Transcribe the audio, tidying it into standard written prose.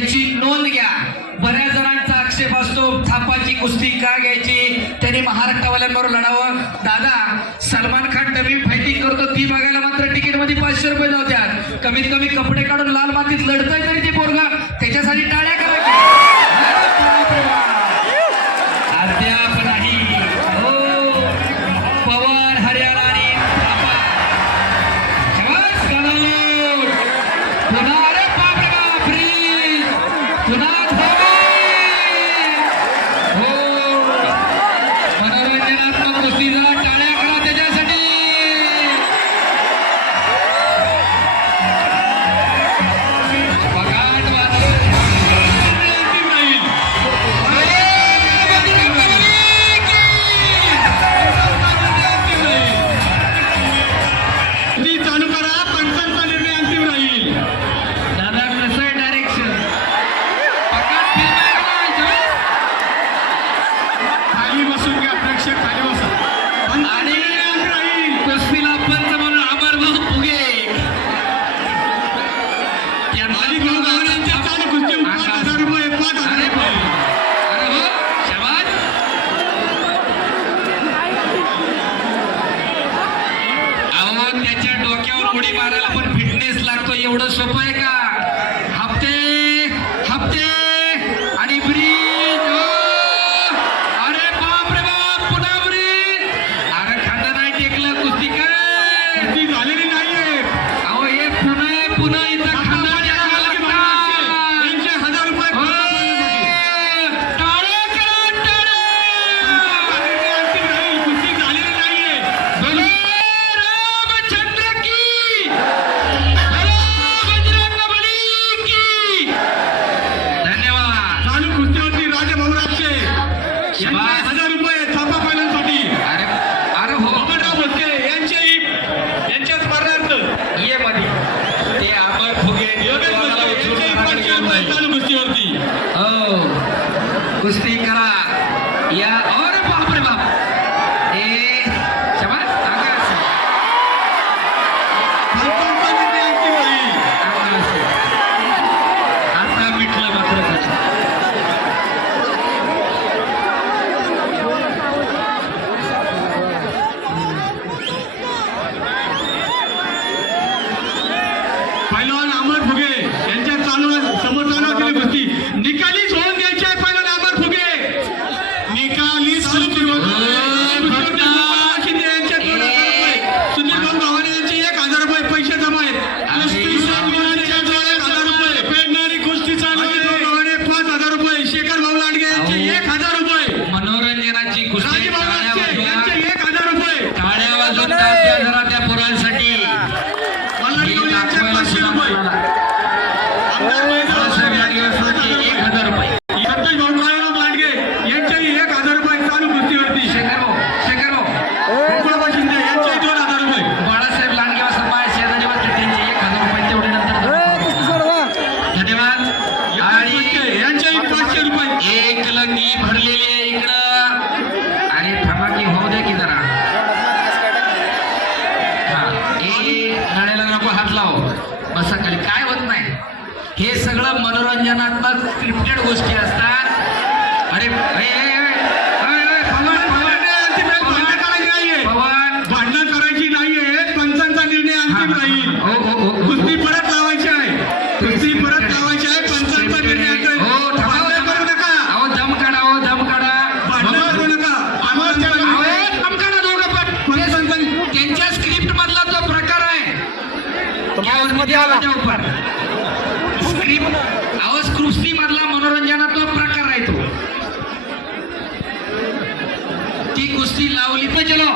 याची नोंद घ्या. बऱ्याच जणांचा आक्षेप असतो थापाची कुस्ती का घ्यायची, त्यांनी महाराष्ट्रवाल्यांबरोबर लढावं. दादा, सलमान खान डबी फायटिंग करतो ती बघायला मात्र तिकीट मध्ये 500 रुपये जातात. कमीत कमी कपडे काढून लाल मातीत लढतंय तरी ते पोरगा, त्याच्यासाठी टाळ्या करायच्या. अद्याप नाही. हो, पवार हरियाणा आणि थापा. शाबास गणोट. पुन्हा अरे बापरे बाप रे, पुन्हा धावे. हो, मनोरंजनात्मक कुस्ती, जरा टाळ्या करा त्याच्यासाठी. पगाट वाजव. चालू करा, पंचांचा निर्णय अंतिम राहील. दादा कसं आहे डायरेक्शन? पगाट फिरवायला. खाली बसून घ्या, प्रेक्षक खाली बसा. आणि अंतिम राहील. कुस्तीला पंच म्हणून अमरभाऊ फुगे. आणि गवगावड्यांच्या चालू कुस्ती 5,000 रुपये, 5,000 अरे रुपये. अरे हो, शाबास. अहो, त्याच्या डोक्यावर उडी मारायला पण फिटनेस लागतो. एवढं सोपं आहे का? हप्ते हप्ते आणि ब्रिज. अरे बाप रे बाप, पुन्हा ब्रिज. अरे खांदा नाही टेकलं, कुस्ती काय? कुस्ती झालेली नाहीये. अहो, हे पुन्हा पुन्हा इथं खांदा टेकावा लागतो. 1,000 रुपये हो, अंतिम टाळ्या करा, टाळ्या. राहील. कुस्ती झालेली नाहीये. बोलो रामचंद्र की, बोलो बजरंगबली की. धन्यवाद. चालू कुस्ती होती राजेभाऊ राक्षे. शाबास. 1,000 रुपये थापा फायनलसाठी. अरे अरे हो, बबनराव भोसले यांच्या स्मरणार्थ ये मध्ये ते अमर फुगे योगेश भोसले यांच्याही 500 रुपये चालू कुस्तीवरती. हो, कुस्ती करा या. अरे बाप रे बाप. ए शाबास. पंचांचा निर्णय अंतिम राहील. आता मिटलं मात्र कसं. पैलवान अमर फुगे यांच्या समोर चालू असलेली कुस्ती निकालीच होऊन द्यायची आहे. पैलवान अमर फुगे निकालीच कुस्ती होऊन शिंदे यांचे 2,000 रुपये, सुनील भाऊ गव्हाणे यांचे 1,000 रुपये पैसे जमा आहेत. कुस्ती साधवांच्या 1,000 रुपये, पेडणारी कुस्ती चालू आहे. गव्हाणे 5,000 रुपये, शेखर भाऊ लांडगे यांचे 1,000 रुपये, मनोरंजनाची कुस्ती. राजेभाऊ टाळ्या राक्षे वाजवा. यांचे 1,000 रुपये, टाळ्या वाजवून द्या जरा त्या पोरांसाठी. मल्हारराव यांचे 500 रुपये, आमदार बाळासाहेब महेंद्र 1,000 रुपये. संतोष भाऊ काळाराम लांडगे यांच्याही 1,000 रुपये चालू कुस्तीवरती. शेखर भाऊ, गोकुळबा शिंदे यांच्याही 2,000 रुपये. बाळासाहेब लांडगे समाज शेजारी बसले, त्यांचे 1,000 रुपये तेवढे नंतर. धन्यवाद. आणि यांच्याही 500 रुपये. एक लंगी भरलेली आहे इकडं. आणि थांबाकी होऊ दे की जरा. हा, नळ्याला नको हात लाव, बसा खाली. काय होत नाही, हे सगळं मनोरंजनात्मक स्क्रिप्टेड गोष्टी असतात. अरे भांडण करायची नाहीये, पवन. भांडण करायची नाहीये. पंचांचा निर्णय अंतिम राहील. हो हो हो हो. कुस्ती परत लावायची आहे. कुस्ती परत लावायची आहे. पंचांचा निर्णय अंतिम. हो, थांबा, भांडण करू नका. अहो, दम काढा, अहो, दम काढा. भांडण करू नका. आम्हाला अहो, दम काढा दोघं पण. पंचांचा त्यांच्या स्क्रिप्ट मधला तो प्रकार आहे. स्क्रिप्ट, अहो, कुस्ती मधला मनोरंजनाचा प्रकार आहे तो. ती कुस्ती लावली तर चलो